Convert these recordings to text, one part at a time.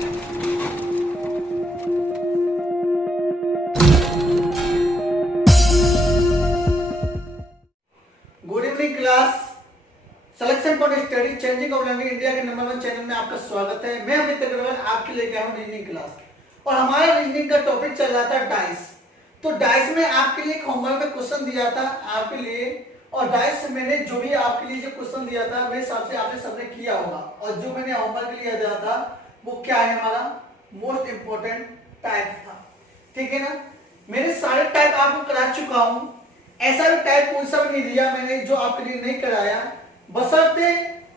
Good evening class. Selection for study changing of learning India के number 1 channel में आपका स्वागत है। मैं अमित अग्रवाल आपके लेके आया हूं रीजनिंग क्लास और हमारा रीजनिंग का टॉपिक चल रहा था डाइस। तो डाइस में आपके लिए एक होमवर्क में क्वेश्चन दिया था आपके लिए, और डाइस से मैंने जो भी आपके लिए जो क्वेश्चन दिया था मेरे हिसाब से आपने सबने किया होगा। और जो मैंने होमवर्क लिया दिया था वो क्या है, हमारा मोस्ट इंपोर्टेंट टाइप था। ठीक है ना, मैंने सारे टाइप आपको करा चुका हूं। ऐसा भी टाइप कोई सा भी नहीं दिया मैंने जो आपके लिए नहीं कराया, बशर्ते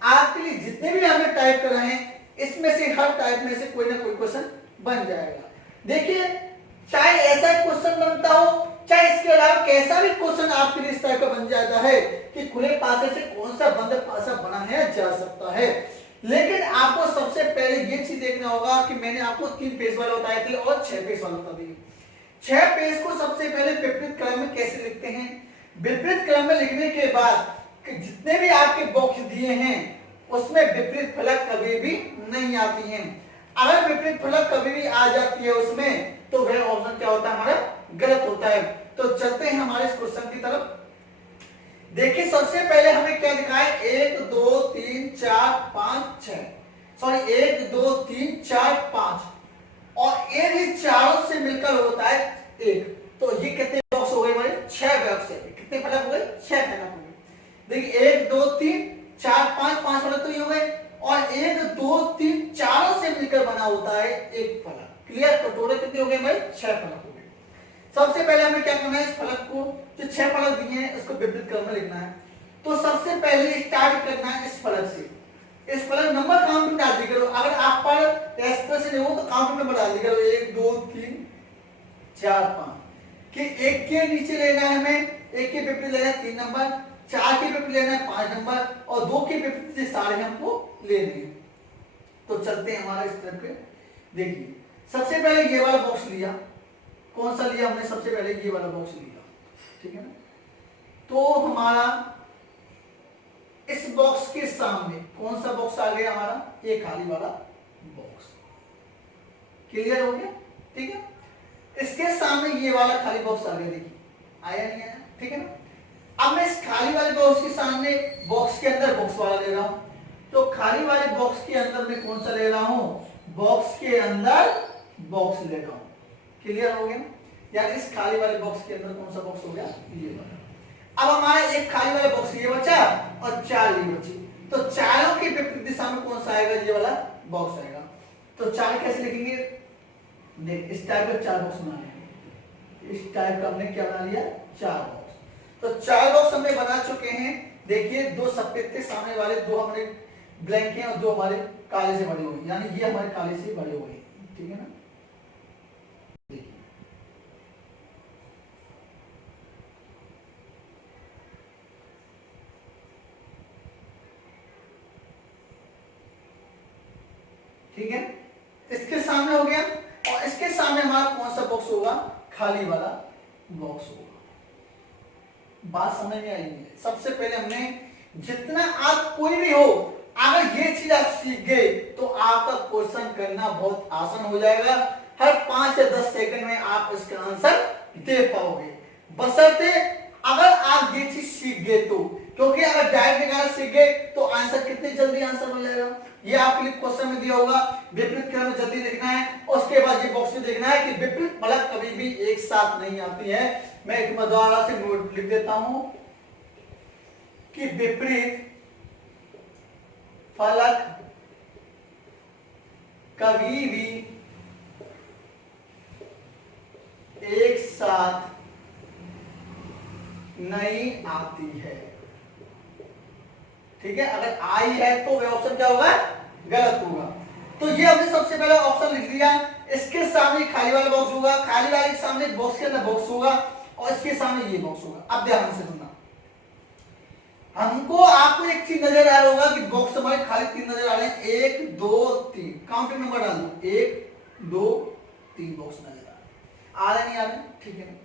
आपके लिए जितने भी हमने टाइप कराए हैं इसमें से हर टाइप में से कोई ना कोई क्वेश्चन बन जाएगा। देखिए, चाहे ऐसा क्वेश्चन बनता हो चाहे इसके अलावा कैसा भी क्वेश्चन आपके लिए इस टाइप का बन जाता है कि खुले पासे से कौन सा बंद पासा बनाया जा सकता है। लेकिन आपको सबसे पहले ये चीज देखना होगा कि मैंने आपको 3 पेज वाला बताए थे और 6 पेज वाला बता दिए। 6 पेज को सबसे पहले विपरीत क्रम में कैसे लिखते हैं। विपरीत क्रम में लिखने के बाद जितने भी आपके बॉक्स दिए हैं उसमें विपरीत फलक कभी भी नहीं आती हैं। अगर विपरीत फलक कभी भी आ जाती है उसमें तो वह ऑप्शन क्या होता है, हमारा गलत होता है। तो चलते हैं हमारे इस क्वेश्चन की तरफ। देखिए, सबसे पहले हमें क्या दिखा है, 1 2 3 4 5 6, सॉरी 1 2 3 4 5 और ये चारों से मिलकर होता है 1। तो ये कितने बॉक्स हो गए हमारे, 6 बॉक्स है। कितने फलक हो गए, 6 फलक हो गए। देखिए 1 2 3 4 5, 5 फलक तो ये हो गए, और 1 2 3 चारों से मिलकर बना होता है एक फलक। क्लियर। तो टोटल कितने हो गए हमारे, 6 फलक हो गए। सबसे पहले हमें क्या करना है, इस फलक को जो 6 फलक दिए हैं उसको विपरीत क्रम में लिखना है। तो सबसे पहले स्टार्ट करना है इस फलक से। इस फलक नंबर काउंट में डाल दी करो। अगर आप पर एक्सप्रेशन हो तो काउंट में डाल दी करो 1 2 3 4 5 कि 1 के नीचे लेना है हमें, 1 के विपरीत लेना है 3 नंबर, 4 के विपरीत लेना है 5 नंबर, और 2 के विपरीत से सारे हमको लेने हैं। तो चलते हैं हमारे इस तरफ पे। देखिए, सबसे पहले ये वाला बॉक्स लिया। कौन सा लिया हमने, सबसे पहले ये वाला बॉक्स लिया। ठीक है ना, तो हमारा इस बॉक्स के सामने कौन सा बॉक्स आ गया हमारा, ये खाली वाला बॉक्स। क्लियर हो गया। ठीक है, इसके सामने ये वाला खाली बॉक्स आ गया। देखिए आया नहीं आया, ठीक है ना। अब मैं इस खाली वाले बॉक्स के सामने बॉक्स के अंदर बॉक्स वाला ले रहा हूं। तो खाली वाले बॉक्स के अंदर मैं कौन सा ले रहा हूं, बॉक्स के अंदर बॉक्स ले रहा हूं। क्लियर हो गया, यानी इस खाली वाले बॉक्स के अंदर कौन सा बॉक्स हो गया, ये वाला। अब हमारा एक खाली वाला बॉक्स ये बचा और 4 ये बची। तो चारों के विपरीत दिशा में कौन सा आएगा, ये वाला बॉक्स आएगा। तो 4 कैसे लिखेंगे, देख इस टाइप का 4 बॉक्स बना लिया। इस टाइप का हमने क्या बना लिया, 4 बॉक्स। तो 4 बॉक्स हमने बना चुके हैं। देखिए 2 सफेद थे सामने वाले, 2 हमारे ब्लैंक हैं और 2 हमारे काले से बड़े हुए, यानी ये हमारे काले से बड़े हुए। ठीक है ना, ठीक है। इसके सामने हो गया, और इसके सामने हमारा कौन सा बॉक्स होगा, खाली वाला बॉक्स होगा। बात समझ में आई है। सबसे पहले हमने जितना आप कोई भी हो, अगर ये चीज आप सीख गए तो आपका क्वेश्चन करना बहुत आसान हो जाएगा। हर 5 या 10 सेकंड में आप इसका आंसर दे पाओगे, बशर्ते अगर आप ये चीज सीख गए तो। क्योंकि अगर डायरेक्ट निकालना सीख गए तो आंसर कितनी जल्दी आंसर हो जाएगा। ये आपके लिए क्वेश्चन में दिया होगा, विपरीत क्रम में जल्दी देखना है। उसके बाद ये बॉक्स में देखना है कि विपरीत फलक कभी भी एक साथ नहीं आती है। मैं एक दोबारा से नोट लिख देता हूं कि विपरीत फलक कभी भी एक साथ नहीं आती है। ठीक है, अगर आई है तो वह ऑप्शन क्या होगा, गलत होगा। तो ये हमने सबसे पहले ऑप्शन लिख दिया। इसके सामने खाली वाला बॉक्स होगा, खाली वाले के सामने बॉक्स के अंदर बॉक्स होगा, और इसके सामने ये बॉक्स होगा। अब ध्यान से सुनना, हमको आपको एक चीज नजर आ रहा होगा कि बॉक्स हमारे खाली 3 नजर आ रहे हैं। 1 2 3 काउंटिंग नंबर डाल दो, 1 2 3 बॉक्स नजर आ रहे नहीं आ रहे, ठीक है।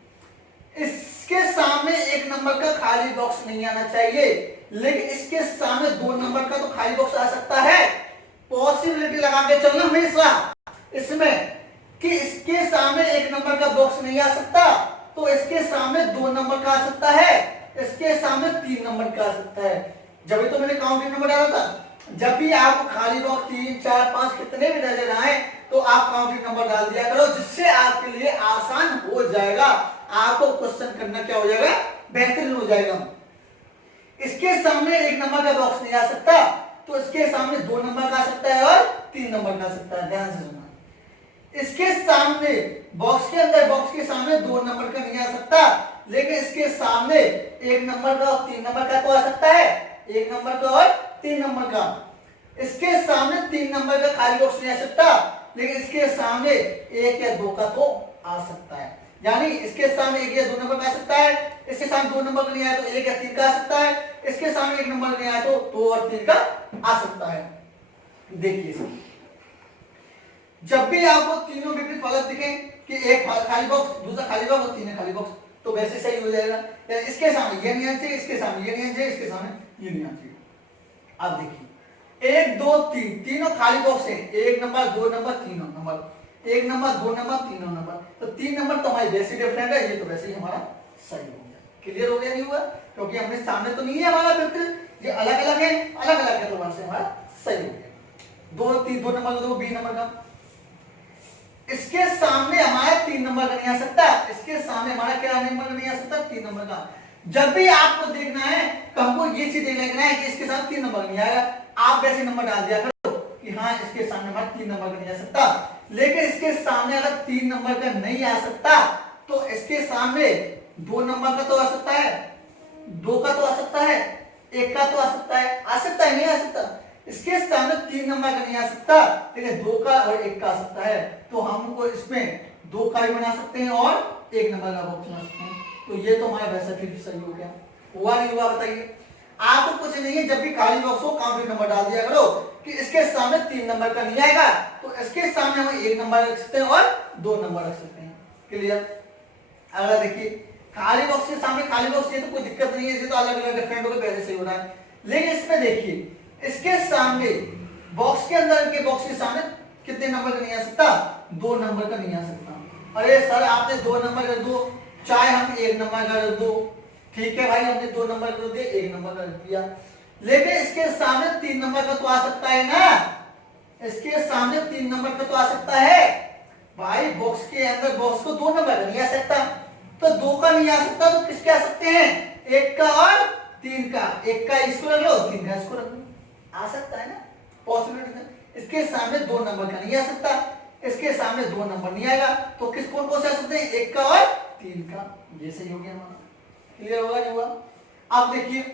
इसके सामने 1 नंबर का खाली बॉक्स नहीं आना चाहिए, लेकिन इसके सामने 2 नंबर का तो खाली बॉक्स आ सकता है। पॉसिबिलिटी लगा के चलना हमेशा इसमें कि इसके सामने एक नंबर का बॉक्स नहीं आ सकता, तो इसके सामने 2 नंबर का आ सकता है, इसके सामने 3 नंबर का आ सकता है। जब भी तो मैंने काउंटिंग नंबर डाला था, जब भी आपको खाली बॉक्स 3 4 5 कितने भी नजर आए तो आप काउंटिंग नंबर डाल दिया करो, जिससे आपके लिए आसान हो जाएगा, आपको क्वेश्चन करना क्या हो जाएगा, बेहतरीन हो जाएगा। इसके सामने एक नंबर का बॉक्स नहीं आ सकता, तो इसके सामने 2 नंबर का आ सकता है और 3 नंबर का आ सकता है। ध्यान से सुनना, इसके सामने बॉक्स के अंदर बॉक्स के सामने 2 नंबर का नहीं आ सकता, लेकिन इसके सामने 1 नंबर का और 3 नंबर का तो आ सकता है, 1 नंबर का और 3 नंबर का। इसके सामने 3 नंबर का खाली बॉक्स नहीं आ सकता, लेकिन इसके सामने 1 या 2 का तो आ सकता है। यानी इसके सामने 1 या 2 नंबर का आ सकता है, इसके सामने 2 नंबर का नहीं आया तो 1 या 3 का आ सकता है, इसके सामने 1 नंबर नहीं आया तो 2 और 3 का आ सकता है। देखिए, जब भी आपको तीनों विपरीत फलक दिखे कि एक खाली बॉक्स, दूसरा खाली बॉक्स और 3 खाली बॉक्स, तो वैसे सही हो जाएगा। या इसके सामने ये नहीं आना चाहिए, इसके सामने ये नहीं आना चाहिए, इसके सामने ये नहीं आना चाहिए। अब देखिए 1 2 3 तीनों खाली बॉक्स है, 1 number 2 number 3 number, 1 number 2 number 3 number, तो 3 नंबर तो हमारे वैसे डिफरेंट है, ये तो वैसे ही हमारा सही हो गया। क्लियर हो गया नहीं हुआ? क्योंकि हमने सामने तो नहीं है हमारा बिल्कुल, ये अलग अलग है, अलग अलग है, तो वहां से हमारा सही हो गया। 2 3 2 नंबर का 2 बी नंबर का, इसके सामने हमारा 3 नंबर का नहीं आ सकता, इसके सामने हमारा क्या नंबर नहीं आ सकता, 3 नंबर का। जब भी आपको देखना है तो हमको ये चीज देखना है कि इसके साथ 3 नंबर नहीं आएगा, आप वैसे नंबर डाल दिया करो कि हाँ इसके सामने हमारा 3 नंबर का नहीं आ सकता। लेकिन इसके सामने अगर 3 नंबर का नहीं आ सकता, तो इसके सामने 2 नंबर का तो आ सकता है, 2 का तो आ सकता है, 1 का तो आ सकता है, नहीं आ सकता। इसके सामने 3 नंबर का नहीं आ सकता, लेकिन 2 का और 1 का आ सकता है, तो हमको इसमें 2 का भी बना सकते हैं और 1 नंबर का बॉक्स बना सकते हैं। तो ये तो हमारा वैसा फिर सही हो गया। हुआ नहीं हुआ बताइए? आपको कुछ नहीं है, जब भी खाली बॉक्स हो काउंटिंग नंबर डाल दिया करो कि इसके सामने 3 नंबर का नहीं आएगा, तो इसके सामने हम 1 नंबर रख सकते हैं और 2 नंबर रख सकते हैं। क्लियर? अगला देखिए, खाली बॉक्स के सामने खाली बॉक्स, ये तो कोई दिक्कत नहीं है, ये तो अलग अलग डिफरेंट होकर पहले से हो रहा है। लेकिन इसमें देखिए, इसके सामने बॉक्स के अंदर के बॉक्स के सामने कितने नंबर का नहीं आ सकता, 2 नंबर का नहीं आ सकता। अरे सर आपने 2 नंबर कर दो, चाहे हम 1 नंबर का रख दो, ठीक है भाई, हमने 2 नंबर कर दिए, 1 नंबर का रख दिया, लेकिन इसके सामने 3 नंबर का तो आ सकता है ना, इसके सामने 3 नंबर का तो आ सकता है भाई। बॉक्स के अंदर बॉक्स को 2 नंबर का नहीं आ सकता, तो 2 का नहीं आ सकता, तो किसके आ सकते हैं, 1 का और 3 का। 1 का इसको रख लो, 3 का इसको रख लो, आ सकता है ना, पॉसिबिलिटी। इसके सामने 2 नंबर का नहीं आ सकता, इसके सामने 2 नंबर नहीं आएगा, तो किस कौन कौन से आ सकते हैं, 1 का और 3 का। ये सही हो गया हमारा। क्लियर होगा नहीं हुआ? अब देखिए,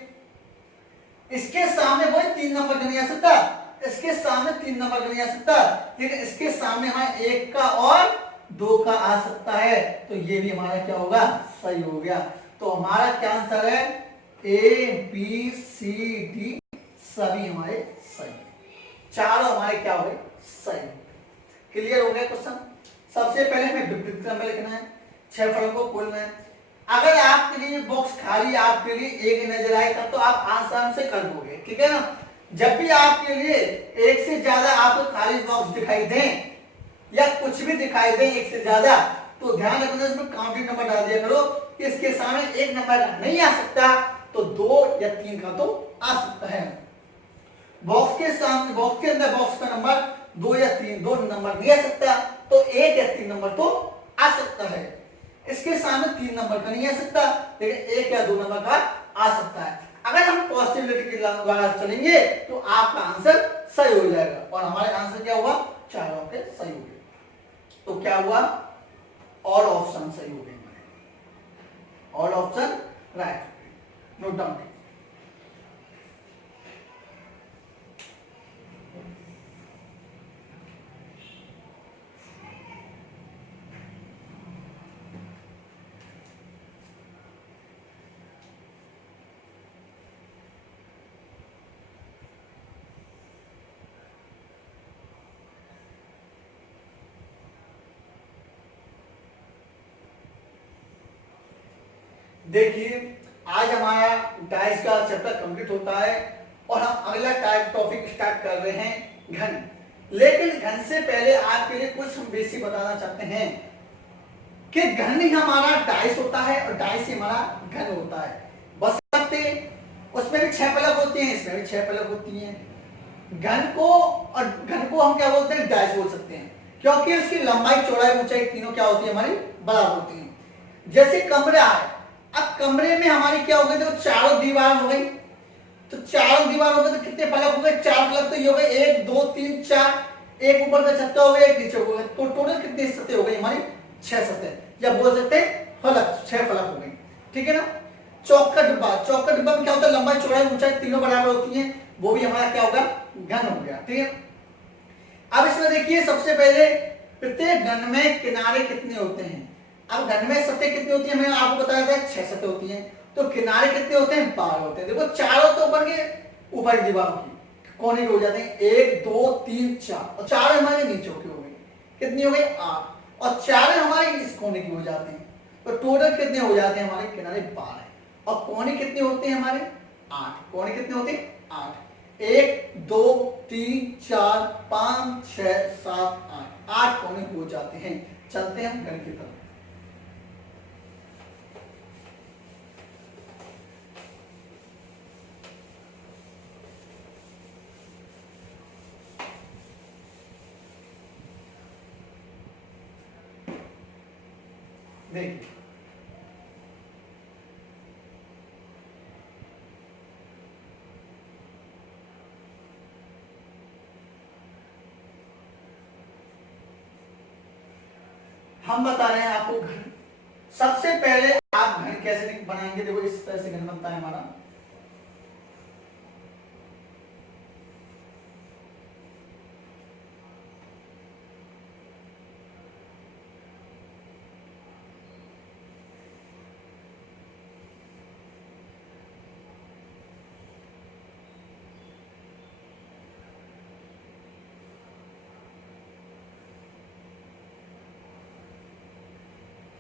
इसके सामने वही 3 नंबर का नहीं आ सकता, इसके सामने 3 नंबर का नहीं आ सकता, लेकिन इसके सामने हमारा 1 का और 2 का आ सकता है, तो ये भी हमारा क्या होगा, सही हो गया। तो हमारा क्या आंसर है, ए बी सी डी सभी हमारे सही, चारों हमारे क्या हो गए, सही। क्लियर हो गया क्वेश्चन? सबसे पहले हमें विपरीत क्रम में लिखना है, 6 फलों को खोलना है। अगर आपके लिए बॉक्स खाली आपके लिए एक नजर आए तब तो आप आसान से कर दोगे, ठीक है ना। जब भी आपके लिए एक से ज्यादा आपको खाली बॉक्स दिखाई दें या कुछ भी दिखाई दे एक से ज्यादा, तो ध्यान रखना इसमें काउंटिंग नंबर डाल दिया करो कि इसके सामने 1 नंबर का नहीं आ सकता, तो 2 या 3 का तो आ सकता है। बॉक्स के सामने बॉक्स के अंदर बॉक्स का नंबर 2 या 3 2 नंबर नहीं आ सकता, तो 1 या 3 नंबर तो आ सकता है। इसके सामने 3 नंबर का नहीं आ सकता, लेकिन 1 या 2 नंबर का आ सकता है। अगर हम पॉसिबिलिटी के द्वारा चलेंगे तो आपका आंसर सही हो जाएगा, और हमारे आंसर क्या हुआ, चारों के सही हो गए। तो क्या हुआ, ऑल ऑप्शन सही हो गए, all option right. Note down. देखिए, आज हमारा डाइस का चैप्टर कंप्लीट होता है और हम अगला टॉपिक स्टार्ट कर रहे हैं घन। लेकिन घन से पहले आपके लिए कुछ हम बेसिक बताना चाहते हैं कि घन ही हमारा डाइस होता है और डाइस ही हमारा घन होता है। बस सकते उसमें भी 6 फलक होती हैं, इसमें भी 6 फलक होती हैं। घन को हम क्या बोलते हैं, डाइस बोल सकते हैं, क्योंकि उसकी लंबाई चौड़ाई ऊंचाई तीनों क्या होती है, हमारी बराबर होती है। जैसे कमरा है, अब कमरे में हमारी क्या हो गई, देखो चारों दीवार हो गई, तो चारों दीवार हो गए तो कितने फलक हो गए, 4 फलक तो ये हो गए, 1 2 3 4, एक ऊपर का छत्ता हो गया, एक नीचे हो गया, तो टोटल कितनी सतह हो गई हमारी, 6 सतह, या बोल सकते हैं फलक, 6 फलक हो गए, ठीक है ना। चौका डिब्बा, चौका डिब्बा में क्या होता है, लंबाई चौड़ाई ऊंचाई तीनों बराबर होती है, वो भी हमारा क्या होगा, घन हो गया, ठीक है। अब इसमें देखिए सबसे पहले प्रत्येक घन में किनारे कितने होते हैं। अब घन में सतह कितनी होती है, मैंने आपको बताया था 6 सतह होती हैं, तो किनारे कितने होते हैं, 12 होते हैं। देखो चारों तो बन गए ऊपर की दीवारों की, कोने के हो जाते हैं 1 2 3 4, और चारों हमारे नीचे के हो गए, कितनी हो गई 8, और चारों हमारे इस कोने की हो जाते हैं, तो टोटल कितने हो जाते हैं हमारे किनारे 12, और कोने कितने होते हैं हमारे 8, कोने कितने होते हैं 8, 1 2 3 4 5 6 7 8, 8 कोने हो जाते हैं। चलते हैं हम घन की तरफ। देखिए हम बता रहे हैं आपको घन। सबसे पहले आप घन कैसे बनाएंगे, देखो इस तरह से घन बनता है हमारा।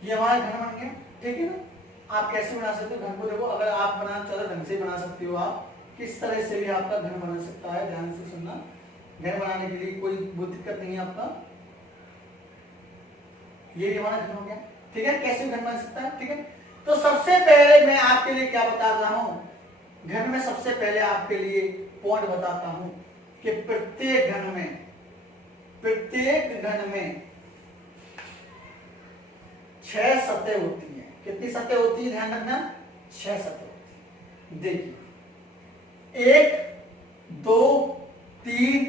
ये हमारा घन बन गया, ठीक है ना। आप कैसे बना सकते हो घन को, देखो अगर आप बनाना चाहो ढंग से बना सकते हो, आप किस तरह से भी आपका घन बना सकता है, ध्यान से सुनना। घन बनाने के लिए कोई वो दिक्कत नहीं है आपका। ये हमारा घन हो गया, ठीक है, कैसे घन बन सकता है, ठीक है। तो सबसे पहले मैं आपके लिए क्या बता रहा हूं, घन में सबसे पहले आपके लिए पॉइंट बताता हूं कि प्रत्येक घन में 6 सतह होती हैं। कितनी सतह होती है, ध्यान रखना, 6 सतह होती है। देखिए 1 2 3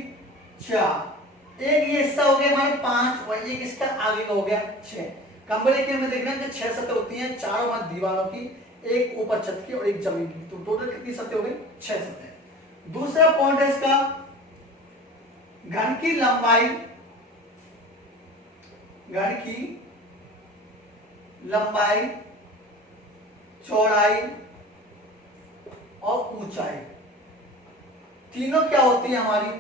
4, एक ये हिस्सा हो गया हमारे 5, और एक इसका आगे का हो गया 6। कमरे के में देखना कि 6 सतह होती हैं, चारों हमारी दीवारों की, एक ऊपर छत की और एक जमीन की, तो टोटल कितनी सतह हो गई, 6 सतह। दूसरा पॉइंट है इसका, घन की लंबाई चौड़ाई और ऊंचाई तीनों क्या होती है हमारी,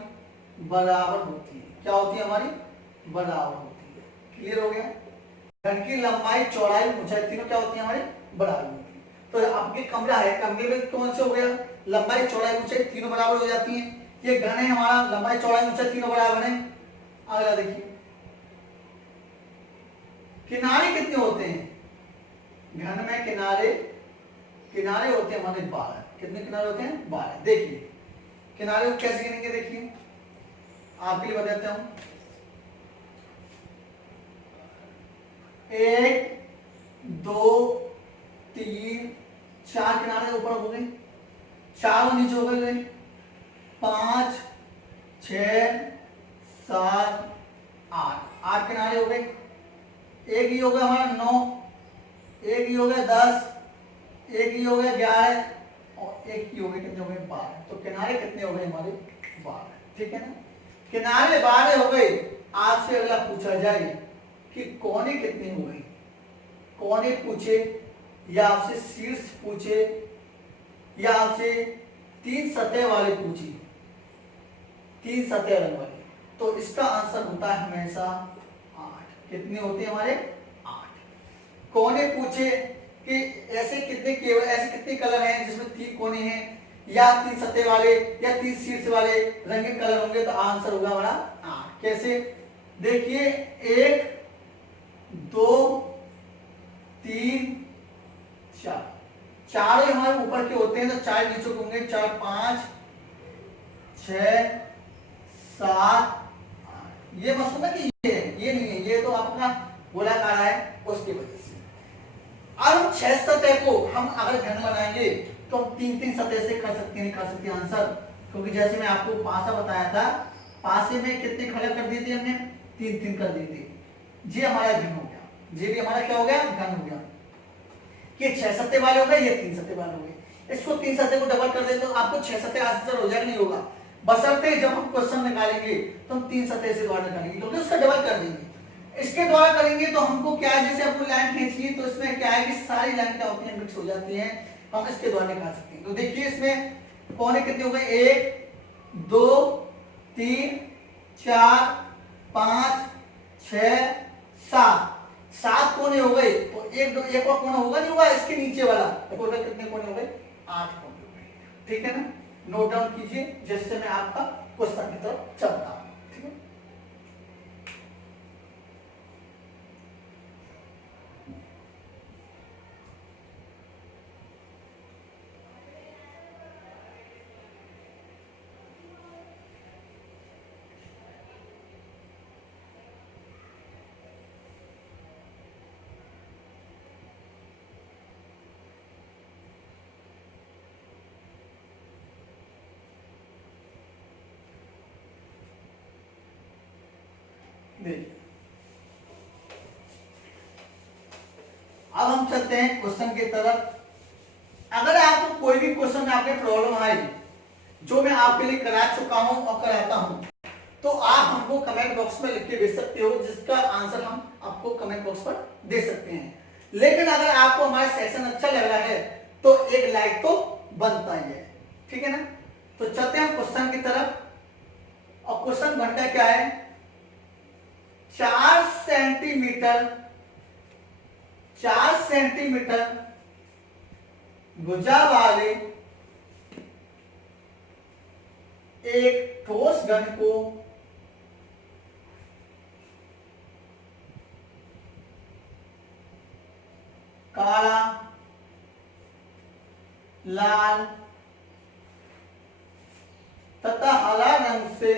बराबर होती है। क्या होती है हमारी, बराबर होती है। क्लियर हो गया। घन की लंबाई चौड़ाई ऊंचाई तीनों क्या होती है हमारी, बराबर होती है। तो आपके कमरा है, कमरे में कौन से हो गया, लंबाई चौड़ाई ऊंचाई तीनों बराबर हो जाती है। ये घन है हमारा, लंबाई चौड़ाई ऊंचाई तीनों बराबर है। अगला देखिए किनारे कितने होते हैं, घन में किनारे होते हैं हमारे 12। कितने किनारे होते हैं, 12। देखिए किनारे को कैसे गिनेंगे, देखिए आपके लिए बताता हूं। 1 2 3 4 किनारे ऊपर हो गए, 4 नीचे हो गए, 5 6 7 8 किनारे हो गए। एक ही हो गया हमारा 9, एक ही हो गया 10, एक ही हो गया 11, और एक ही हो गए, कितने हो गए 12। तो किनारे कितने हो गए हमारे, 12, ठीक है ना। किनारे 12 हो गए। आपसे अगला पूछा जाए कि कोने कितने हो गए, कोने पूछे या आपसे शीर्ष पूछे या आपसे 3 सतह वाले पूछे, 3 सतह वाले, तो इसका आंसर होता है हमेशा 8। कितने होते हैं हमारे, 8। कोने पूछे कि ऐसे कितने कलर हैं जिसमें 3 कोने हैं, या 3 सतह वाले या 30 शीट्स वाले रंगीन कलर होंगे तो आंसर होगा हमारा 8। कैसे? देखिए 1 2 3 4, चार हमारे ऊपर के होते हैं तो 4 नीचे के होंगे, 4 5 6 7 ये मत सुनना कि ये नहीं है, ये तो आपका गोलाकार है उसकी वजह से। अब हम 6 सतह को हम अगर घन बनाएंगे तो हम 3-3 सतह से कर सकते हैं, निकाल सकते हैं आंसर, क्योंकि जैसे मैं आपको पासा बताया था, पासे में कितने खड़ा कर दिए थे हमने, 3-3 कर दिए थे। ये हमारा घन हो गया, ये भी हमारा क्या हो गया, घन हो गया। ये 6 सतह वाले हो गए, ये 3 सतह वाले हो गए। इसको 3 सतह को डबल कर दे तो आपको 6 सतह आंसर हो जाएगा, नहीं होगा, बशर्ते जब हम क्वेश्चन निकालेंगे तो हम 3 सतह से द्वारा निकालेंगे, क्योंकि उसका डबल कर देंगे। इसके द्वारा करेंगे तो हमको क्या है, जैसे आपको लाइन खींची तो इसमें क्या है कि सारी लाइन क्या होती है, मिक्स हो जाती है, हम इसके द्वारा निकाल सकते हैं। तो देखिए इसमें कोने कितने हो गए, 1 2 3 4 5 6 7, 7 कोने हो गए। तो एक और कोना होगा, नहीं होगा, इसके नीचे वाला टोटल कितने कोने हो गए, 8 कोने हो गए। ठीक है ना, नोट डाउन कीजिए जिससे मैं आपका क्वेश्चन की तरफ चलता हूं। ठीक है, देखिए अब हम चलते हैं क्वेश्चन की तरफ। अगर आपको कोई भी क्वेश्चन में आपके प्रॉब्लम आई जो मैं आपके लिए करा चुका हूं और कराता हूं, तो आप हमको कमेंट बॉक्स में लिख के भेज सकते हो, जिसका आंसर हम आपको कमेंट बॉक्स पर दे सकते हैं। लेकिन अगर आपको हमारा सेशन अच्छा लग रहा है तो एक लाइक तो बनता ही है। ठीक है ना, तो चलते हैं क्वेश्चन की तरफ। और क्वेश्चन बनता क्या है, 4 सेंटीमीटर भुजा वाले एक ठोस घन को काला, लाल तथा हरा रंग से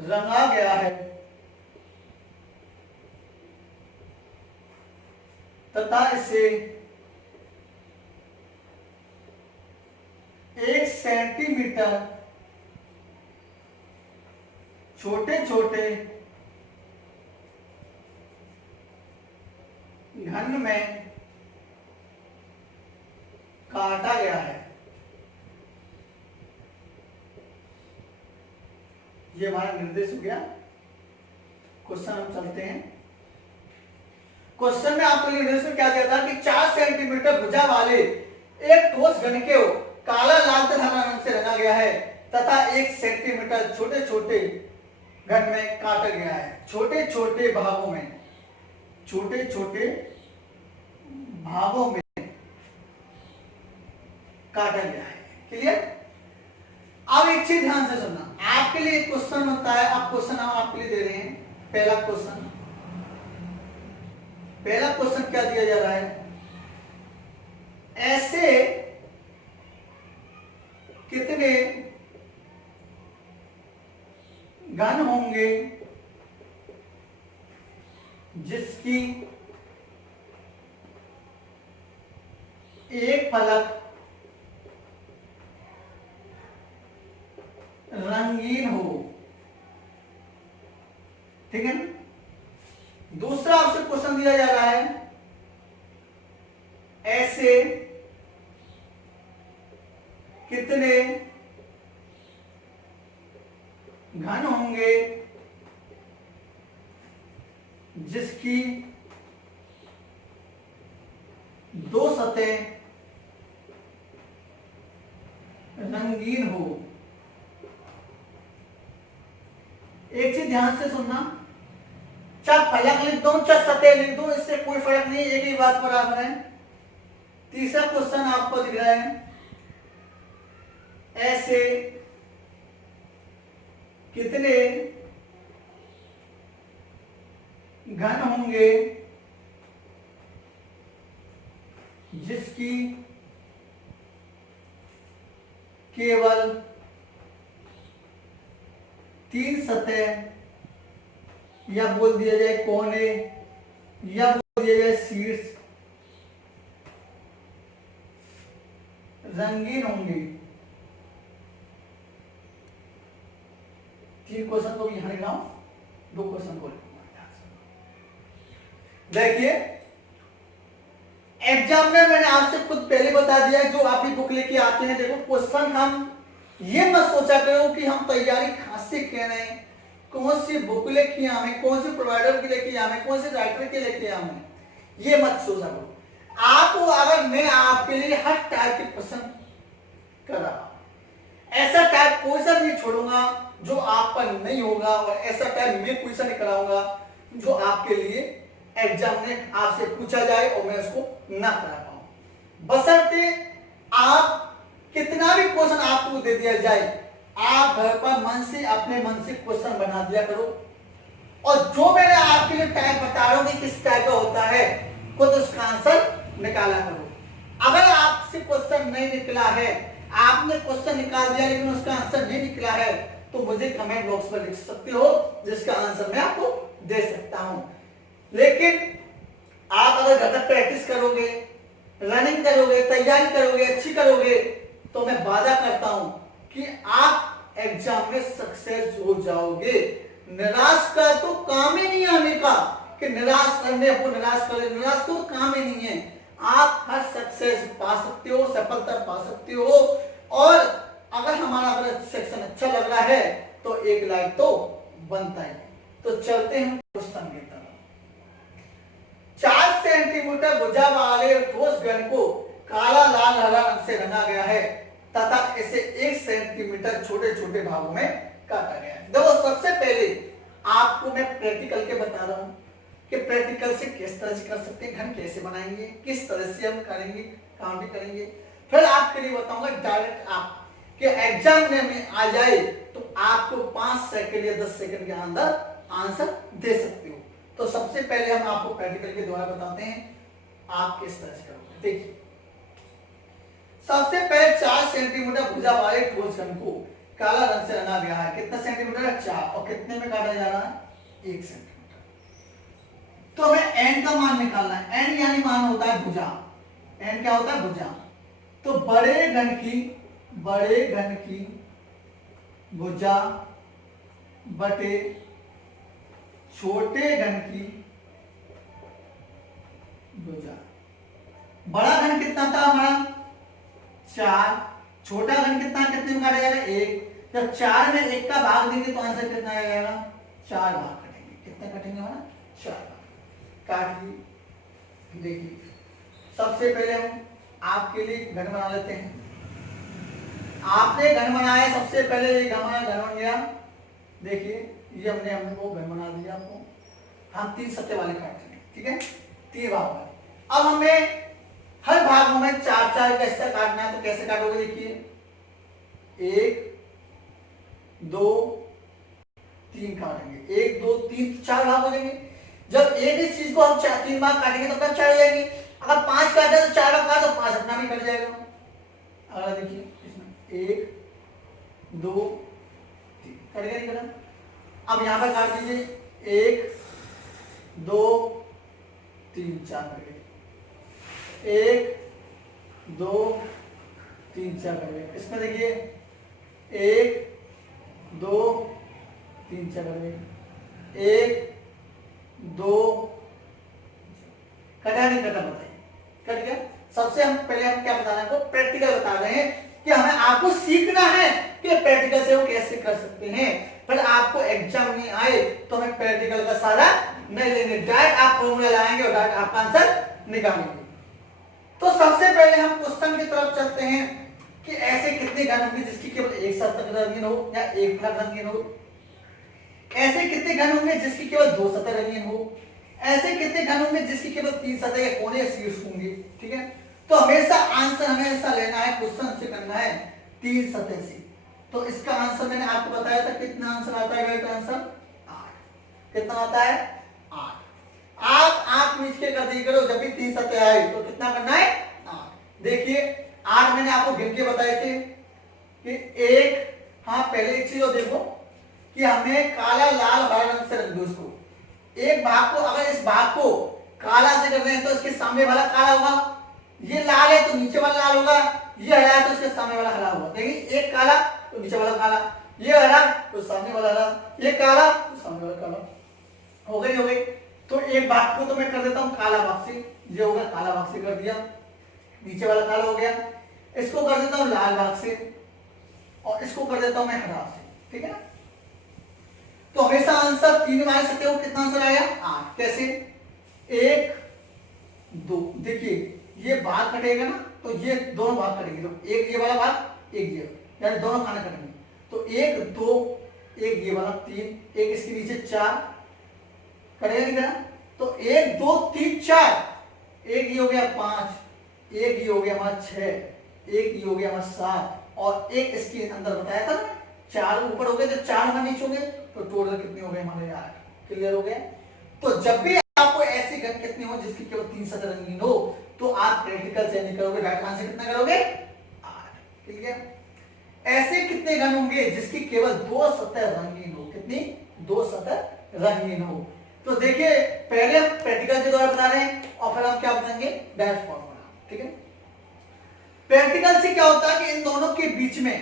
रंगा गया है तथा इसे 1 सेंटीमीटर छोटे छोटे घन में काटा गया है। ये हमारा निर्देश हो गया। क्वेश्चन हम चलते हैं। क्वेश्चन में आपको निर्देश में क्या दिया था कि 4 सेंटीमीटर भुजा वाले एक ठोस घन को काला, लाल तथा हरा रंग से रंगा गया है तथा 1 सेंटीमीटर छोटे छोटे घन में काटा गया है। छोटे छोटे भागों में काटा गया है। क्लियर? अब एक चीज ध्यान से सुनना, आपके लिए एक क्वेश्चन होता है, आप क्वेश्चन हम आपके लिए दे रहे हैं। पहला क्वेश्चन क्या दिया जा रहा है, ऐसे कितने घन होंगे जिसकी एक फलक रंगीन हो। ठीक है ना, दूसरा आपसे क्वेश्चन दिया जा रहा है, ऐसे कितने घन होंगे जिसकी 2 सतह रंगीन हो। एक चीज ध्यान से सुनना, चाहे फलक लिख दो चाहे सतह लिख दो, इससे कोई फर्क नहीं, एक ही बात बराबर है। तीसरा क्वेश्चन आपको दिख रहा है, ऐसे कितने घन होंगे जिसकी केवल 3 सतह या बोल दिया जाए कोने या बोल दिया जाए शीर्ष रंगीन होंगे। 3 क्वेश्चन को यहां लिख रहा हूं, 2 क्वेश्चन को देखिए। एग्जाम में मैंने आपसे खुद पहले बता दिया, जो आप ही बुक लेके आते हैं, देखो क्वेश्चन हम ये मत सोचा करो कि हम तैयारी कहां से कह रहे हैं, कौन सी बुक लेके आवे, कौन से प्रोवाइडर के लेके आवे, कौन से राइटर के लेके आवे, ये मत सोचा करो। आपको अगर मैं आपके लिए हर टाइप के क्वेश्चन कर रहा हूं, ऐसा टाइप कोई सा नहीं छोड़ूंगा जो आप पर नहीं होगा, और ऐसा टाइप मैं कोई सा नहीं कराऊंगा जो आपके लिए एग्जाम में आपसे पूछा जाए और मैं उसको ना करा पाऊं। बशर्ते आप कितना भी क्वेश्चन आपको दे दिया जाए, आप घर पर मन से अपने मन से क्वेश्चन बना दिया करो, और जो मैंने आपके लिए टाइप बता रहा हूं कि किस टाइप का होता है, खुद उसका आंसर निकाला करो। अगर आपसे क्वेश्चन नहीं निकला है, आपने क्वेश्चन निकाल दिया लेकिन उसका आंसर नहीं निकला है, तो मुझे कमेंट बॉक्स पर लिख सकते हो, जिसका आंसर मैं आपको दे सकता हूं। लेकिन आप अगर घर तक प्रैक्टिस करोगे, रनिंग करोगे, तैयारी करोगे, अच्छी करोगे, तो मैं वादा करता हूं कि आप एग्जाम में सक्सेस हो जाओगे। निराश का तो काम ही नहीं आने का, कि निराश करने को निराश कर, निराश तो काम ही नहीं है। आप हर सक्सेस पा सकते हो, सफलता पा सकते हो। और अगर हमारा अगर सेक्शन अच्छा लग रहा है तो 1 लाइक तो बनता है। तो चलते हैं क्वेश्चन की तरफ। 4 सेंटीमीटर भुजा वाले ठोस घन को काला लाल हरा रंग से रंगा गया है तथा इसे 1 सेंटीमीटर छोटे छोटे भागों में काटा गया है। देखो सबसे पहले आपको मैं प्रैक्टिकल के बता रहा हूं कि प्रैक्टिकल से किस तरह से कर सकते हैं, घन कैसे बनाएंगे, किस तरह से हम करेंगे, काम भी करेंगे। फिर आपके लिए बताऊंगा डायरेक्ट आप कि एग्जाम में आ जाए तो आपको 5 सेकंड या 10 सेकंड के अंदर आंसर दे सकते हो। तो सबसे पहले हम आपको प्रैक्टिकल के द्वारा बताते हैं आप किस तरह से करोगे। देखिए सबसे पहले 4 सेंटीमीटर भुजा वाले ठोस घन को काला रंग से रंगा गया है। कितना सेंटीमीटर है? 4। और कितने में काटा जा रहा है? 1 सेंटीमीटर। तो हमें एन का मान निकालना है। एन यानी मान होता है भुजा। एन क्या होता है? भुजा। तो बड़े घन की भुजा बटे छोटे घन की भुजा। बड़ा घन कितना था हमारा? 4। छोटा घन कितना, कितने में काटा जाएगा? 1। जब 4 में 1 का भाग देंगे तो आंसर कितना आ जाएगा? 4 भाग कटेंगे। कितने कटेंगे हमारा? 4 भाग। काट ली। देखिए सबसे पहले हम आपके लिए घन बना लेते हैं। आपने घन बनाया, सबसे पहले ये घन बन गया। देखिए ये हमको घन बना दिया। आपको हम 3 सतह वाले काटेंगे, ठीक है? 3 भाग वाले। अब हमें हर भागों में 4-4 का हिस्सा काटना है। तो कैसे काटोगे? देखिए 1 2 3 काटेंगे। 1 2 3 4 भाग हो जाएंगे। जब एक ही चीज को हम 3 भाग काटेंगे तो कब 4 हो जाएंगे? अगर 5 काटे तो 4 भाग तो 5 अपना भी कट जाएगा। अगर देखिए इसमें 1 2 3 कट गया, नहीं कटा? अब यहां पर काट दीजिए 1 2 3 4 कट गए। 1 2 3 4 कट गए। इसमें देखिए 1 2 3 4 कट गए। 1 2 कटा नहीं कटा? बताइए कट गया। सबसे हम पहले हम क्या बता रहे हैं? आपको प्रैक्टिकल बता रहे हैं कि हमें आपको सीखना है कि प्रैक्टिकल से वो कैसे कर सकते हैं। फिर आपको एग्जाम नहीं आए तो हमें प्रैक्टिकल का सारा नहीं लेंगे, डायरेक्ट आप फॉर्मूला लगाएंगे और डायरेक्ट आपका आंसर निकालेंगे। तो सबसे पहले हम क्वेश्चन की तरफ चलते हैं कि ऐसे कितने घन होंगे जिसकी केवल 1 सतह रंगीन हो या 1 भाग रंगीन हो। ऐसे कितने घन होंगे जिसकी केवल 2 सतह रंगीन हो, ऐसे कितने घन होंगे जिसकी केवल 3 सतह या कोने या शीर्ष होंगे। ठीक है, तो हमेशा आंसर हमेशा लेना है, क्वेश्चन से करना है 3 सतह से। तो इसका आंसर मैंने आपको बताया था, कितना आंसर आता है इसका आंसर 8। कितना आता है 8। आप आंख मीच के कर दी करो, जब भी 3 सतह आए तो कितना करना है 8। देखिए 8 मैंने आपको गिन के बताए थे कि एक, हाँ पहले एक चीज और देखो कि हमें काला लाल हरा रंग से रख दो इसको। एक भाग को, अगर इस भाग को काला से कर रहे हैं तो इसके सामने वाला काला होगा, ये लाल है तो नीचे वाला लाल होगा, ये हरा है तो इसके सामने वाला हरा होगा। देखिए एक काला तो नीचे वाला काला, ये हरा तो सामने वाला हरा, ये काला तो सामने वाला काला। हो गई हो गई। तो एक भाग को तो मैं कर देता हूं काला भाग से, ये होगा काला भाग से कर दिया, नीचे वाला काला हो गया। इसको कर देता हूं लाल भाग से और इसको कर देता हूं मैं हरा से। ठीक है ना, तो हमेशा आंसर 3 में आ सकते हो। कितना आंसर आया 8। कैसे 1 2, देखिए ये भाग कटेगा ना तो ये दोनों भाग कटेंगे, तो एक ये वाला भाग एक ये, यानी दोनों खाने कटेंगे। तो 1 2, एक ये वाला 3, एक इसके नीचे 4 कटेगा नहीं करा, तो 1 2 3 4, एक ये हो गया 5, एक ये हो गया हमारा 6, एक ये हो गया हमारा 7 और एक इसके अंदर बताया था ना 4 ऊपर हो गए तो 4 हमारे नीचे हो गए, तो टोटल कितने हो गए हमारे 8। क्लियर हो गया। तो जब भी आपको ऐसी घन कितनी हो जिसकी केवल 3 सतह रंगीन हो तो आप प्रैक्टिकल से नहीं करोगे, राइट आंसर कितना करोगे 8। ठीक है, ऐसे कितने घन होंगे जिसकी केवल 2 सतह रंगीन हो। कितनी 2 सतह रंगीन हो। तो देखिए पहले हम प्रैक्टिकल के द्वारा बता रहे हैं और फिर हम क्या बताएंगे डैश फॉर्मूला। ठीक है, प्रैक्टिकल से क्या होता है कि इन दोनों के बीच में,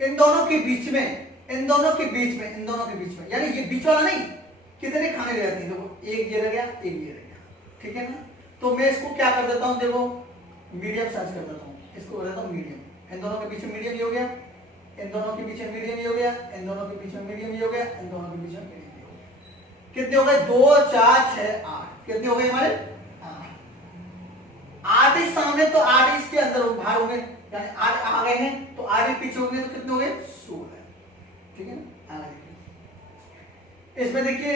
इन दोनों के बीच में, इन दोनों के बीच में, इन दोनों के बीच में, यानी ये बीच वाला नहीं, कितने खाने रह जाती है, देखो एक ये रह गया, एक ये रह गया। ठीक है ना, तो मैं इसको क्या कर देता हूं, देखो मीडियम सर्च कर देता हूं, इसको कर देता हूं मीडियम। इन दोनों के बीच में मीडियम ये हो गया, इन दोनों के बीच में मीडियम ये हो गया, इन दोनों के बीच में मीडियम ये हो गया, इन दोनों के बीच में मीडियम ये हो गया। कितने हो गए 2 4 6 8, कितने हो गए हमारे 8 ही सामने तो 8 इसके अंदर बाहर हो गए, यानी 8 आ गए हैं तो 8 ही पीछे हो गए, तो कितने हो गए 16। ठीक है ना, इसमें देखिए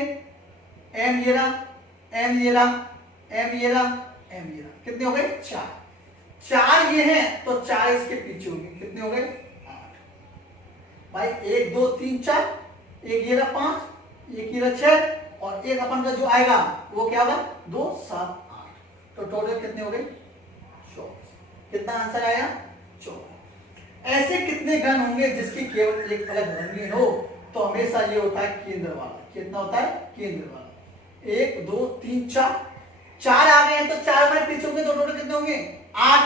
एम ये रहा, एम ये रहा, एम ये रहा, एम ये रहा, कितने हो गए 4। 4 ये हैं तो 4 इसके पीछे हो गए, कितने हो गए 8। भाई 1 2 3 4, एक ये रहा 5, एक ये रहा 6 और एक अपन का जो आएगा वो क्या होगा 2 7 8, तो टोटल कितने हो गए 24। कितना आंसर आया 24। ऐसे कितने घन होंगे जिसकी केवल एक अलग रंगीन हो, तो हमेशा ये होता है केंद्र वाला। कितना होता है केंद्र वाला। 1 2 3 4, 4 आ गए हैं तो 4 हमारे पीछे होंगे, तो टोटल कितने होंगे 8।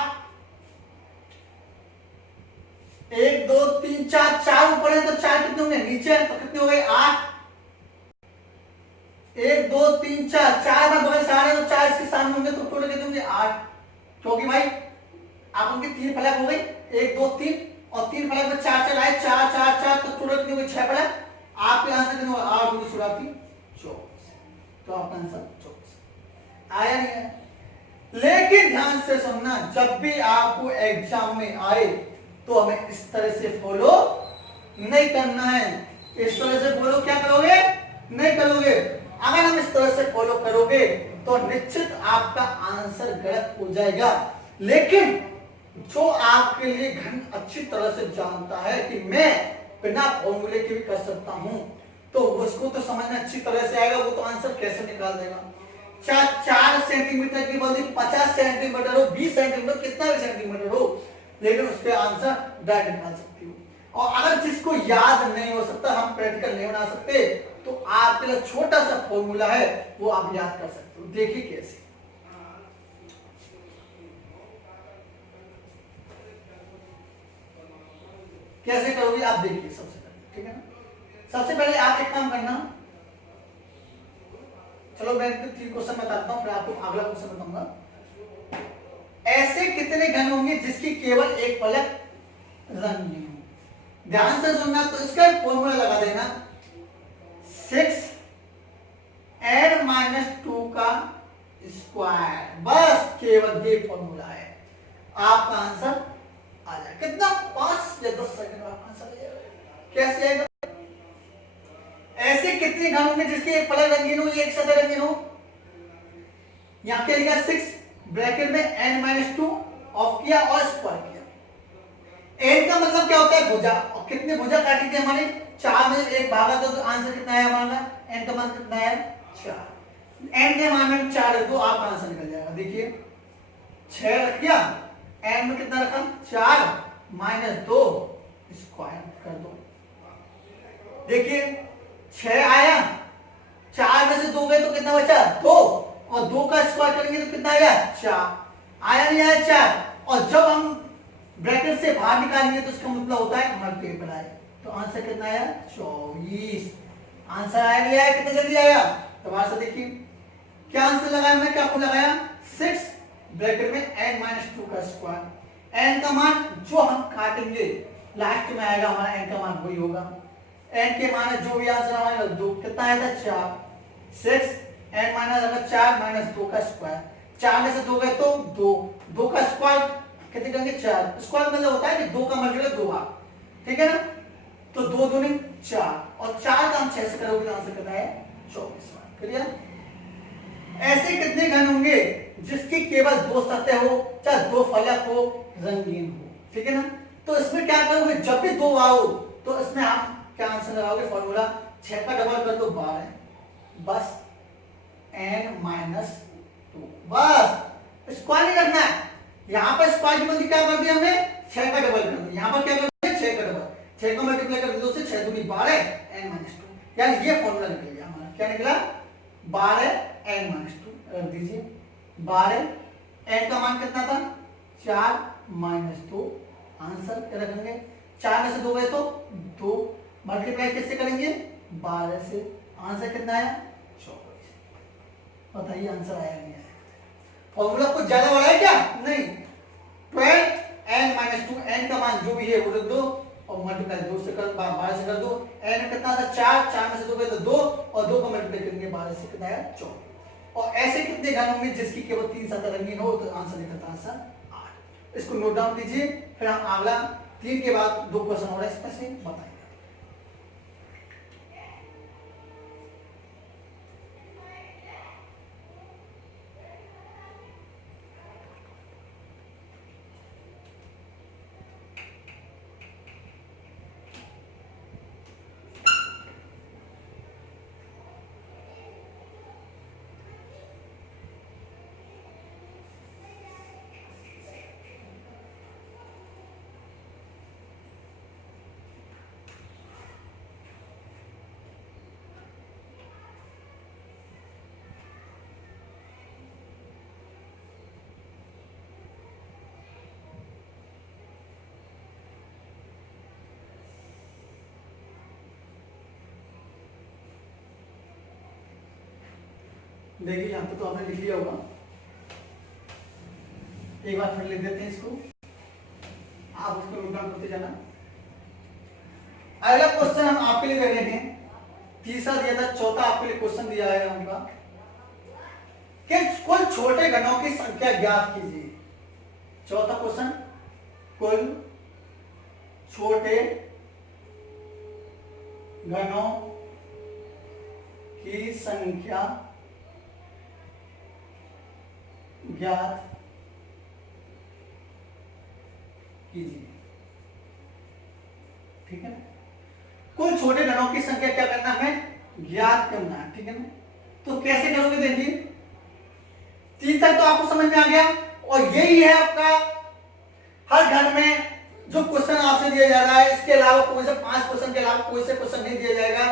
1 2 3 4, 4 ऊपर है तो 4 कितने होंगे नीचे है, तो कितने हो गए 8। 1 2 3 4, 4 हमारे बगल से आ रहे हैं तो 4 इसके सामने होंगे, तो टोटल कितने होंगे 8। क्योंकि भाई आप उनके 3 फलक हो गए, 1 2 3 और 3 फलक में 4 4 आए, 4 4 4, तो टोटल कितने हो गए 6 फलक। आपके आंसर कितने होगा 8 2 16 24, तो आपका आंसर 24 आया नहीं है। लेकिन ध्यान से सुनना, जब भी आपको एग्जाम में आए तो हमें इस तरह से फॉलो नहीं करना है। इस तरह से फॉलो क्या करोगे नहीं करोगे। अगर हम इस तरह से फॉलो करोगे तो निश्चित आपका आंसर गलत हो जाएगा। लेकिन जो आपके लिए घन अच्छी तरह से जानता है कि मैं बिना फॉर्मूले के भी कर सकता हूं, तो उसको तो समझना अच्छी तरह से आएगा, वो तो आंसर कैसे निकाल देगा। 4 सेंटीमीटर की बॉडी 50 सेंटीमीटर हो, 20 सेंटीमीटर, कितना भी सेंटीमीटर हो, लेकिन उसके आंसर डायरेक्ट निकाल सकती हो। और अगर जिसको याद नहीं हो सकता, हम प्रैक्टिकल नहीं बना सकते, तो आपके लिए छोटा सा फॉर्मूला है वो आप याद कर सकते हो। देखिए कैसे, कैसे करोगे आप देखिए सबसे पहले। ठीक है ना, सबसे पहले आप एक काम करना, चलो मैं 3 क्वेश्चन बताता हूं, फिर आपको अगला क्वेश्चन बताऊंगा। ऐसे कितने घन होंगे जिसकी केवल एक फलक रंगीन हो। ध्यान से सुनना, तो इसका फॉर्मूला लगा देना 6 n - 2 का स्क्वायर, बस केवल ये फॉर्मूला है, आपका आंसर आ जाए। कितना 5 या 10 सेकंड में आपका आंसर आ जाएगा। कैसे आएगा? ऐसे कितने घन होंगे जिसके एक फलक रंगीन हो, एक सतह रंगीन हो? यहाँ क्या लिखा 6 ब्रैकेट में n-2 ऑफ किया और स्क्वायर किया। n का मतलब क्या होता है? भुजा। और कितने भुजा काटी थी हमारी? 4 में एक भागा तो आंसर कितना है हमारा? n का मान कितना है? 4। n के मान में 4 है तो आप आंसर निकल जाएगा। देखिए 6 रख दिया, n में कितना रखा? 4 - 2 स्क्वायर कर दो। देखिए 6 आया, 4 में से 2 गए तो कितना बचा? 2, और 2 का स्क्वायर करेंगे तो कितना आया? 4 आया, नहीं आया? 4। और जब हम ब्रैकेट से बाहर निकालेंगे तो इसका मतलब होता है मल्टीपल आए। तो आंसर कितना आया? 24। आंसर आया, नहीं आया? कितना जल्दी आया? दोबारा से देखिए क्या आंसर लगाया मैंने, क्या लगाया? 6 ब्रैकेट में n-2 का स्क्वायर। n का मान जो हम काटेंगे लास्ट में आएगा हमारा, n का मान वही होगा। n के मान जो भी आंसर हमारा 2, कितना आया था? 4। 6 n-4 - 2 का स्क्वायर। 4 में से 2 गए तो 2, 2 का स्क्वायर कितने करेंगे? 4। स्क्वायर मतलब होता है कि 2 का मल्टीपल 2 बार, ठीक है ना? तो 2 दूनी 4, और 4 का हम 6 से करोगे तो आंसर कितना है? 24। क्लियर? ऐसे कितने घन होंगे जिसकी केवल 2 सतह हो, चाहे 2 फलक हो, रंगीन हो, ठीक है ना? तो इसमें क्या करोगे? जब भी 2 आओ तो इसमें आप क्या आंसर लगाओगे? फॉर्मूला 6 का डबल कर दो 12, बस n-2, बस स्क्वायर नहीं करना है। यहां पर स्क्वायर की बदली क्या कर दिया हमने? 6 का डबल कर दिया। यहां पर क्या कर दिया? 6 का डबल, 6 का मल्टीप्लाई कर दो से 6 दूनी 12 n-2, यानी ये फॉर्मूला निकल गया हमारा। क्या निकला? 12 n-2 रख दीजिए। 12 n का मान कितना था? 4 - 2, आंसर क्या रखेंगे? 4 में से 2 गए तो 2, मल्टीप्लाई किससे करेंगे? 12 से। आंसर कितना आया? 24। बताइए आंसर आया नहीं आया? फॉर्मूला कुछ ज्यादा बड़ा है क्या? नहीं। 12 n-2, n का मान जो भी है वो रख दो और मल्टीप्लाई 2 से कर, 12 से कर दो। n कितना था? 4, 4 में से 2 गए तो 2, और 2 को मल्टीप्लाई करेंगे 12 से, कितना आया? 24। और ऐसे कितने घन होंगे जिसकी केवल 3 सतह रंगीन हो? तो आंसर निकलता है आंसर 8। इसको नोट डाउन कीजिए, फिर हम अगला 3 के बाद 2 क्वेश्चन और इसमें से बताएंगे। देखिए यहाँ पे तो आपने लिख लिया होगा, एक बार फिर लिख देते हैं इसको, आप उसको नोट डाउन करते जाना। अगला क्वेश्चन हम आपके लिए कर रहे हैं, तीसरा दिया था, चौथा आपके लिए क्वेश्चन दिया है उनका कि कुल छोटे घनों की संख्या ज्ञात कीजिए। चौथा क्वेश्चन, कुल छोटे घनों की संख्या ज्ञात कीजिए, ठीक है ना? कुल छोटे घनों की संख्या क्या करना है? ज्ञात करना है, ठीक है ना? तो कैसे करोगे? देखिए 3 तक तो आपको समझ में आ गया, और यही है आपका हर घन में जो क्वेश्चन आपसे दिया जा रहा है। इसके अलावा कोई से 5 क्वेश्चन के अलावा कोई से क्वेश्चन नहीं दिया जाएगा।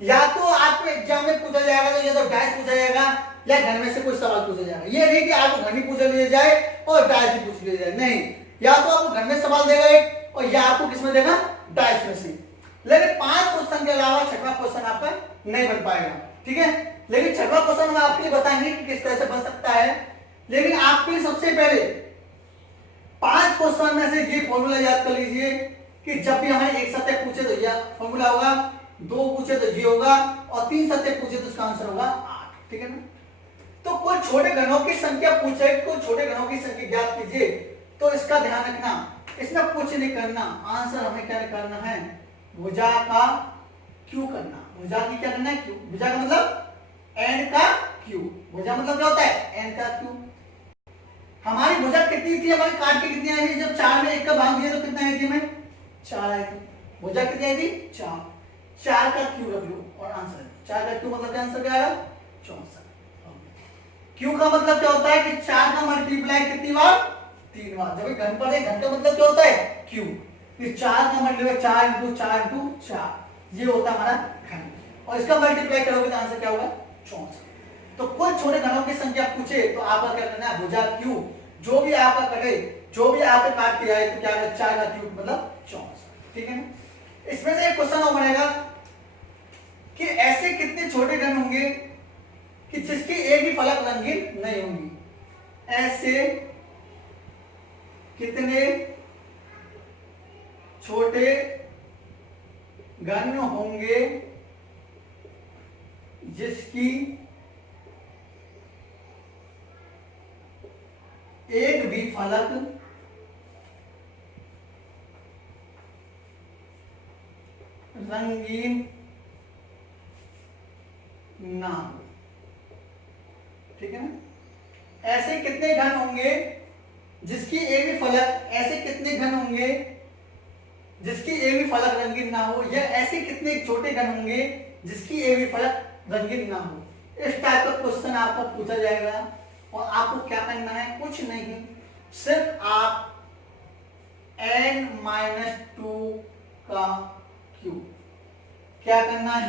या तो आपको एग्जाम में पूछा जाएगा तो ये तो डैश पूछा जाएगा, या घर में से कोई सवाल पूछा जाएगा। ये नहीं कि आपको घर में पूछ लिया जाए और डैश भी पूछ लिया जाए, नहीं। या तो आपको घर में सवाल देगा एक, और या आपको किसमें देगा? डैश में से। लेकिन 5 क्वेश्चन के अलावा 6वां क्वेश्चन आपका नहीं बन पाएगा, ठीक है? लेकिन 6वां क्वेश्चन हम आपके लिए बताएंगे कि किस तरह से बन सकता है। लेकिन आपके लिए सबसे पहले 5 क्वेश्चन में से ये फॉर्मूला याद कर लीजिए कि जब भी हमें एक सत्य पूछे तो यह फॉर्मूला होगा, 2 पूछे तो ये होगा, और 3 सत्य पूछे तो इसका आंसर होगा 8, ठीक है ना? तो कोई छोटे घनों की संख्या पूछे, कोई छोटे घनों की संख्या ज्ञात कीजिए, तो इसका ध्यान रखना, इसमें कुछ नहीं करना, आंसर हमें क्या करना है? भुजा का क्यों करना, भुजा की क्या करना है क्यू, भुजा का मतलब एन का क्यू, भुजा मतलब क्या होता है एन का क्यू। हमारी भुजा कितनी थी, हमारे काट के कितनी आई थी, जब 4 में 1 का भाग दिया तो कितना आई थी हमें 4 आई थी। भुजा कितनी आई थी 4, 4 का क्यू रख लो और आंसर 4 का क्यू मतलब आंसर क्या आया 64। क्यू का मतलब क्या होता है कि 4 का मल्टीप्लाई कितनी बार 3 बार। जब घन पर है, घन का मतलब क्या होता है क्यू, ये 4 का मल्टीप्लाई 4 इंटू 4 इंटू 4 ये होता है हमारा घन, और इसका मल्टीप्लाई करोगे तो आंसर क्या होगा 64। तो कुल छोटे घनों की संख्या पूछे तो आपका क्या करना है भुजा क्यू, जो भी आपका कटे, जो भी आपके काट के आए तो क्या है 4 का क्यूब मतलब 64। ठीक है ना। इसमें से एक क्वेश्चन और बनेगा कि ऐसे कितने छोटे घन होंगे कि जिसकी एक भी फलक रंगीन नहीं होंगी। ऐसे कितने छोटे घन होंगे जिसकी एक भी फलक रंगीन ना हो। ठीक है ना। ऐसे कितने घन होंगे जिसकी एक भी फलक, ऐसे कितने घन होंगे जिसकी एक भी फलक रंगीन ना हो, या ऐसे कितने छोटे घन होंगे जिसकी एक भी फलक रंगीन ना हो। इस टाइप का क्वेश्चन आपको पूछा जाएगा और आपको क्या करना है, कुछ नहीं, सिर्फ आप n-2 का क्यूब क्या करना है,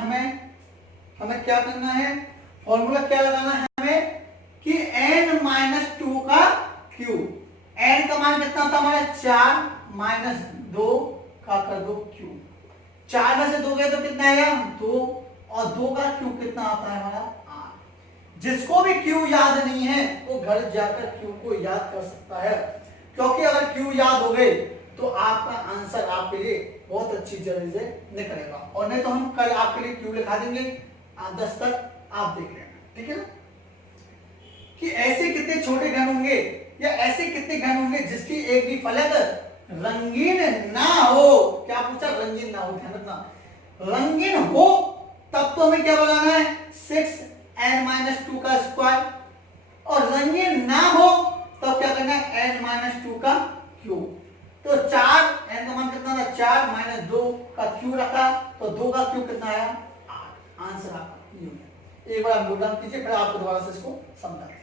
हमें क्या करना है, फॉर्मूला क्या लगाना है हमें कि n-2 का क्यूब। n का मान कितना था हमारा 4 - 2 का कर दो क्यूब, 4 में से 2 गए तो कितना आएगा 2, और 2 का क्यूब कितना आता है हमारा 8। जिसको भी क्यू याद नहीं है वो घर जाकर क्यू को याद कर सकता है, क्योंकि अगर क्यू याद हो गए तो आपका आंसर आपके लिए बहुत अच्छी तरह से निकलेगा। और नहीं तो हम कल आपके लिए क्यू लिखा देंगे 10 तक, आप देख लेना। ठीक है ना। कि ऐसे कितने छोटे घन होंगे या ऐसे कितने घन होंगे जिसकी एक भी फलक रंगीन ना हो। क्या पूछा, रंगीन ना हो, ध्यान रखना। रंगीन हो तब तो हमें क्या बनाना है 6n-2 का स्क्वायर, और रंगीन ना हो तब क्या करना है n-2 का क्यूब। तो 4, n का मान कितना था 4 - 2 का क्यूब रखा तो 2 का क्यूब कितना आया 8। आंसर आपका ये है। एक बार नोट डाउन कीजिए, फिर आपको दोबारा से इसको समझाते हैं।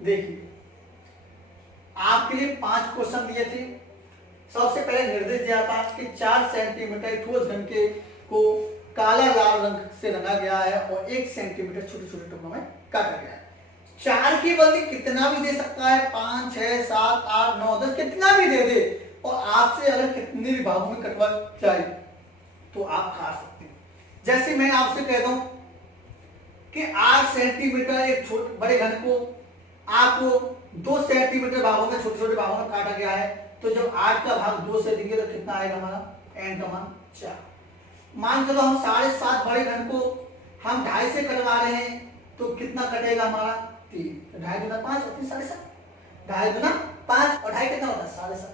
देखिए आपके लिए 5 क्वेश्चन दिए थे। सबसे पहले निर्देश दिया था कि 4 सेंटीमीटर ठोस घन के को काला लाल रंग से रंगा गया है और 1 सेंटीमीटर छोटे छोटे टुकड़ों में काटा गया है। 4 की बदले कितना भी दे सकता है, 5, 6, 7, 8, 9, 10 कितना भी दे दे, और आपसे अगर कितने भी भागों में कटवा जाए तो आप काट सकते हैं। जैसे मैं आपसे कहता हूं कि 8 सेंटीमीटर एक छोटे बड़े घन को आपको 2 सेंटीमीटर भागों में छोटे छोटे भागों में काटा गया है, तो जब 8 का भाग 2 से देंगे तो कितना आएगा हमारा n का मान 4। मान चलो हम 7.5 बड़े घन को हम 2.5 से कटवा रहे हैं तो कितना कटेगा हमारा 3, तो 2.5 गुना 5 और 3 7.5, 2.5 गुना 5 और 2.5 कितना होता है 7.5।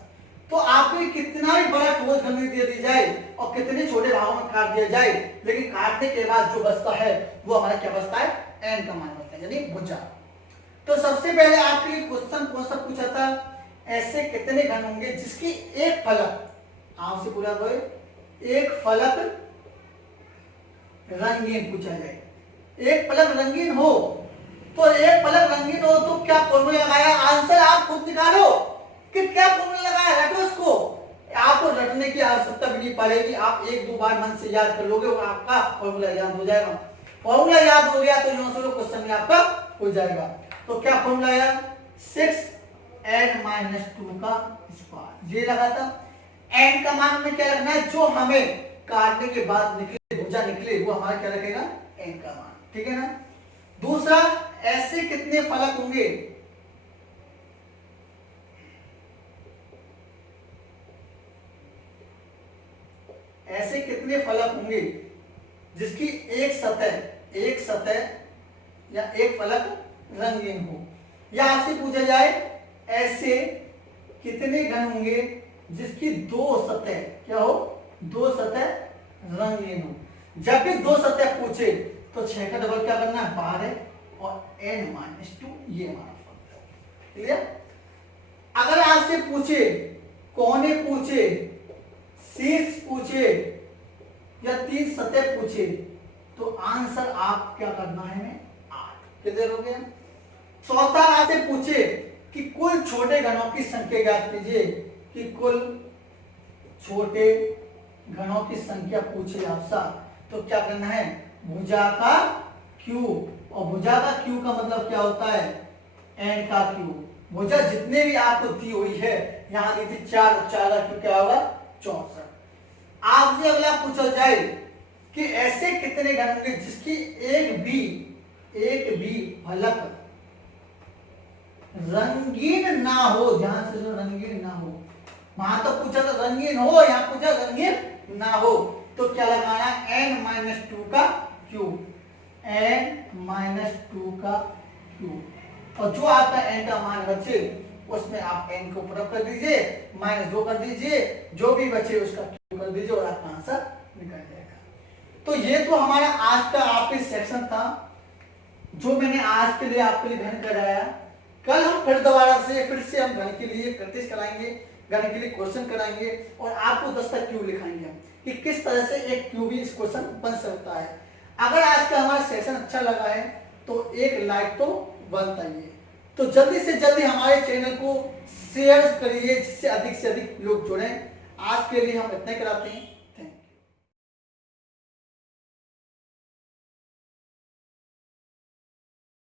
तो आपको कितना भी बड़ा ठोस घन दे दी जाए और कितने छोटे भागों में काट दिया जाए, लेकिन काटने के बाद जो बचता है वो हमारा क्या बचता है n का मान बचता है, यानी भुजा। तो सबसे पहले आपके लिए क्वेश्चन कौन सा पूछा था, ऐसे कितने घन होंगे जिसकी एक फलक, आपसे पूरा कोई एक फलक रंगीन पूछा जाए। एक फलक रंगीन हो तो एक फलक रंगीन हो तो क्या फॉर्मूला लगाया, आंसर आप खुद निकालो कि क्या फॉर्मूला लगाया, रटो इसको। आपको रटने की आवश्यकता भी नहीं पड़ेगी, आप एक दो बार मन से याद कर लोगे और आपका फॉर्मूला याद हो जाएगा। फॉर्मूला याद हो गया तो यहाँ से क्वेश्चन में आपका हो जाएगा। तो क्या फॉर्मूला आया, 6n-2 का स्क्वायर, ये लगा था। n का मान में क्या रखना है, जो हमें काटने के बाद निकले भुजा निकले वो हमारा क्या रखेगा, n का मान, ठीक है ना। दूसरा, ऐसे कितने फलक होंगे, ऐसे कितने फलक होंगे जिसकी एक सतह या एक फलक रंगीन हो, या आपसे पूछा जाए ऐसे कितने घन होंगे जिसकी दो सतह क्या हो, दो सतह रंगीन हो। जब भी दो सतह पूछे तो 6 का डबल क्या करना है, 12 और n-2 ये हमारा फॉर्मूला, ठीक है। अगर आपसे पूछे, कोने पूछे, शीर्ष पूछे या 3 सतह पूछे तो आंसर आप क्या करना है, 8, कितने हो गया। चौथा, आपसे पूछे कि कुल छोटे घनों की संख्या ज्ञात कीजिए, कि कुल छोटे घनों की संख्या पूछे आपसे, तो क्या करना है, भुजा का क्यूब, और भुजा का क्यूब का मतलब क्या होता है, n का क्यूब। भुजा जितने भी आपको दी हुई है, यहां दी थी 4, 4 का क्यूब क्या होगा, 64। आपसे अगला पूछा जाए कि ऐसे कितने घन होंगे जिसकी एक भी फलक रंगीन ना हो, ध्यान से सुनो, रंगीन ना हो। वहां तो पूछा था रंगीन हो, यहाँ पूछा रंगीन ना हो, तो क्या लगाना, n-2 का क्यूब, n-2 का क्यूब। और जो आपका n का मान बचे उसमें आप n को पुट कर दीजिए, -2 कर दीजिए, जो भी बचे उसका क्यूब कर दीजिए और आपका आंसर निकल जाएगा। तो ये तो हमारा आज का आपके सेक्शन था जो मैंने आज के लिए आपके लिए घन कराया। कल हम फिर दोबारा से हम घन के लिए प्रैक्टिस कराएंगे, घन के लिए क्वेश्चन कराएंगे और आपको 10 तक क्यूब लिखाएंगे कि किस तरह से एक क्यूब भी इस क्वेश्चन बन सकता है। अगर आज का हमारा सेशन अच्छा लगा है तो एक लाइक तो बनता ही है। तो जल्दी से जल्दी हमारे चैनल को शेयर करिए जिससे अधिक से अधिक लोग जुड़ें। आज के लिए हम इतना कराते हैं।